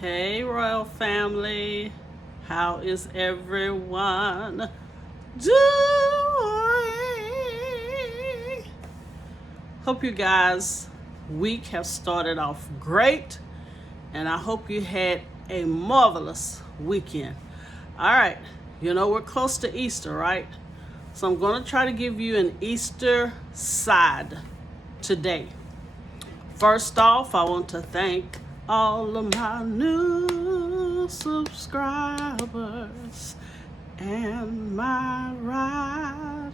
Hey, royal family. How is everyone doing? Hope you guys' week has started off great, and I hope you had a marvelous weekend. All right, we're close to Easter, right? So I'm going to try to give you an Easter side today. First off, I want to thank all of my new subscribers and my ride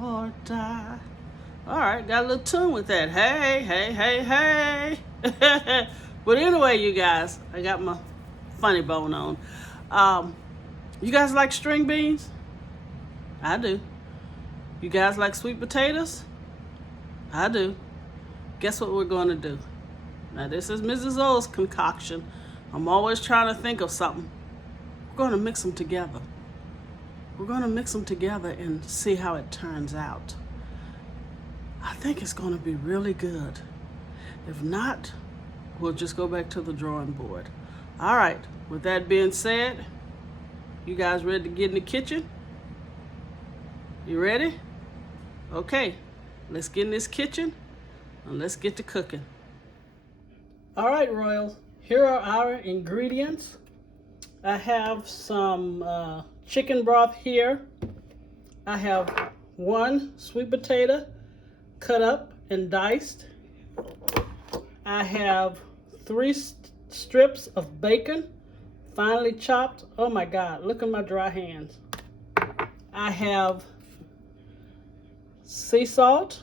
or die. All right, got a little tune with that. Hey, hey, hey, hey. But anyway, you guys, I got my funny bone on. You guys like string beans? I do. You guys like sweet potatoes? I do. Guess what we're going to do? Now, this is Mrs. O's concoction. I'm always trying to think of something. We're going to mix them together. We're going to mix them together and see how it turns out. I think it's going to be really good. If not, we'll just go back to the drawing board. All right, with that being said, you guys ready to get in the kitchen? You ready? Okay, let's get in this kitchen and let's get to cooking. All right, Royals, here are our ingredients. I have some chicken broth here. I have 1 sweet potato cut up and diced. I have 3 strips of bacon, finely chopped. Oh my God, look at my dry hands. I have sea salt.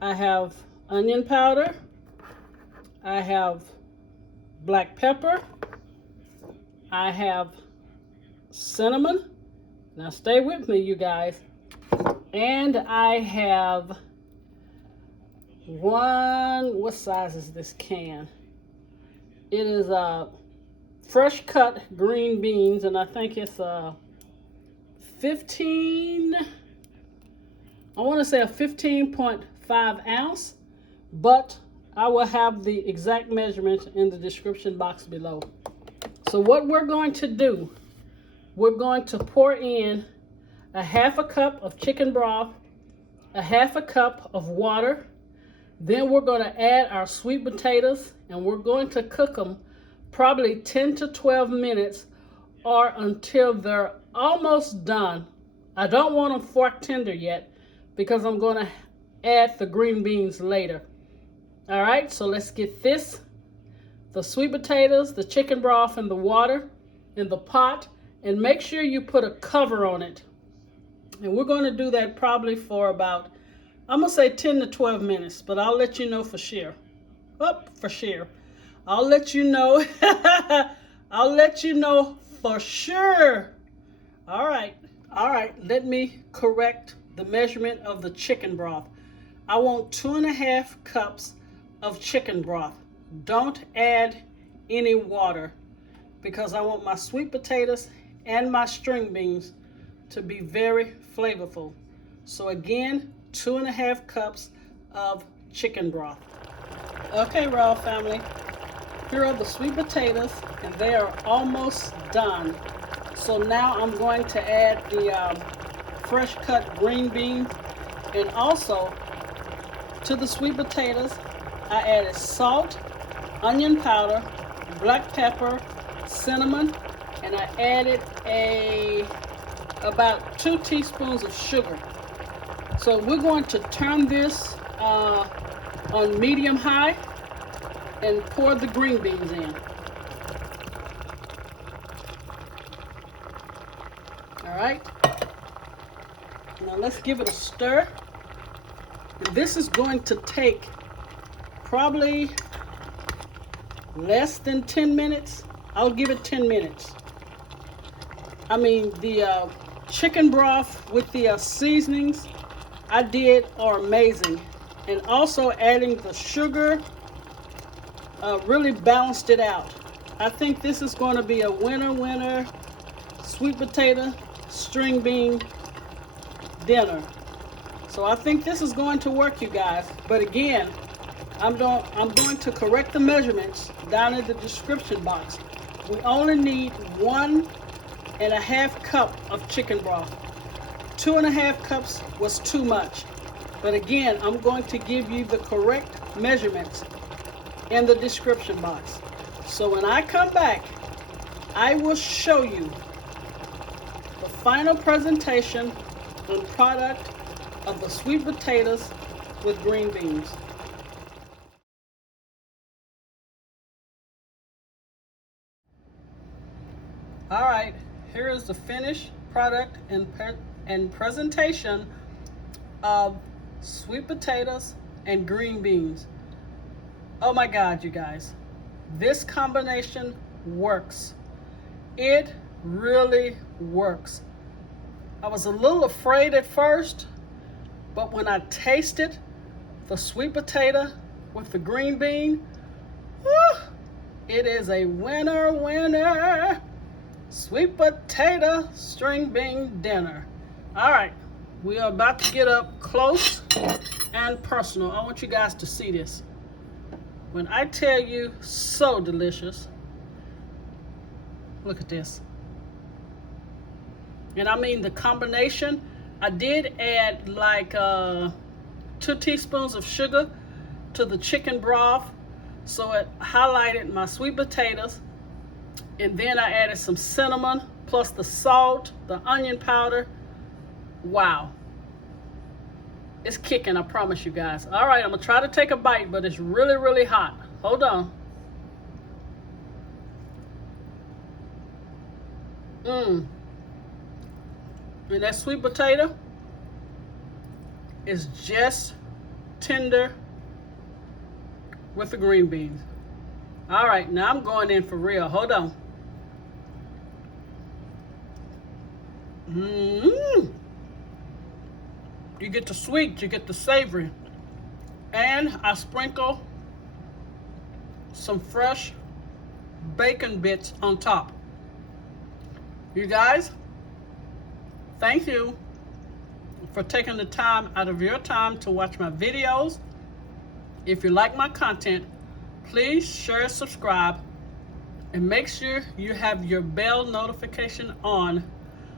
I have onion powder. I have black pepper. I have cinnamon. Now stay with me, you guys. And I have what size is this can? It is fresh cut green beans, and I think it's 15, I want to say a 15.5 ounce, but I will have the exact measurements in the description box below. So what we're going to do, we're going to pour in a 1/2 cup of chicken broth, a 1/2 cup of water. Then we're going to add our sweet potatoes, and we're going to cook them probably 10 to 12 minutes or until they're almost done. I don't want them fork tender yet because I'm going to add the green beans later. All right, so let's get the sweet potatoes, the chicken broth, and the water in the pot, and make sure you put a cover on it. And we're going to do that probably for about, I'm going to say 10 to 12 minutes, but I'll let you know for sure. For sure. I'll let you know. I'll let you know for sure. All right. Let me correct the measurement of the chicken broth. I want 2.5 cups of chicken broth. Don't add any water because I want my sweet potatoes and my string beans to be very flavorful. So again, 2.5 cups of chicken broth. Okay, Royal family, here are the sweet potatoes, and they are almost done. So now I'm going to add the fresh cut green beans, and also to the sweet potatoes, I added salt, onion powder, black pepper, cinnamon, and I added about 2 teaspoons of sugar. So we're going to turn this on medium high and pour the green beans in. All right. Now let's give it a stir. And this is going to take probably less than 10 minutes. I'll give it 10 minutes. I mean, the chicken broth with the seasonings I did are amazing. And also adding the sugar really balanced it out. I think this is going to be a winner sweet potato string bean dinner. So I think this is going to work, you guys. But again, I'm going to correct the measurements down in the description box. We only need 1.5 cup of chicken broth. 2.5 cups was too much. But again, I'm going to give you the correct measurements in the description box. So when I come back, I will show you the final presentation and product of the sweet potatoes with green beans. All right, here is the finished product and presentation of sweet potatoes and green beans. Oh my God, you guys, this combination works. It really works. I was a little afraid at first, but when I tasted the sweet potato with the green bean, whew, it is a winner, winner. Sweet potato string bean dinner. All right, we are about to get up close and personal. I want you guys to see this. When I tell you so delicious, look at this. And I mean the combination, I did add like 2 teaspoons of sugar to the chicken broth, so it highlighted my sweet potatoes. And then I added some cinnamon, plus the salt, the onion powder. Wow. It's kicking, I promise you guys. All right, I'm gonna try to take a bite, but it's really, really hot. Hold on. And that sweet potato is just tender with the green beans. All right, now I'm going in for real. Hold on. You get the sweet, you get the savory. And I sprinkle some fresh bacon bits on top. You guys, thank you for taking the time out of your time to watch my videos. If you like my content, please share, subscribe, and make sure you have your bell notification on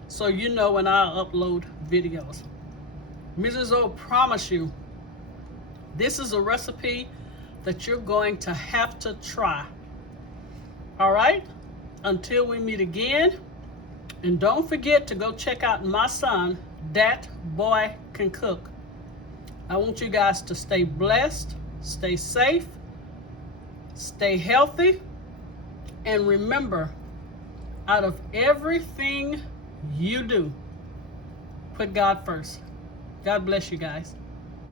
so you know when I upload videos. Mrs. O promise you, this is a recipe that you're going to have to try. All right, until we meet again, and don't forget to go check out my son, Dat Boy Can Cook. I want you guys to stay blessed, stay safe, stay healthy, and remember, out of everything you do, put God first. God bless you guys.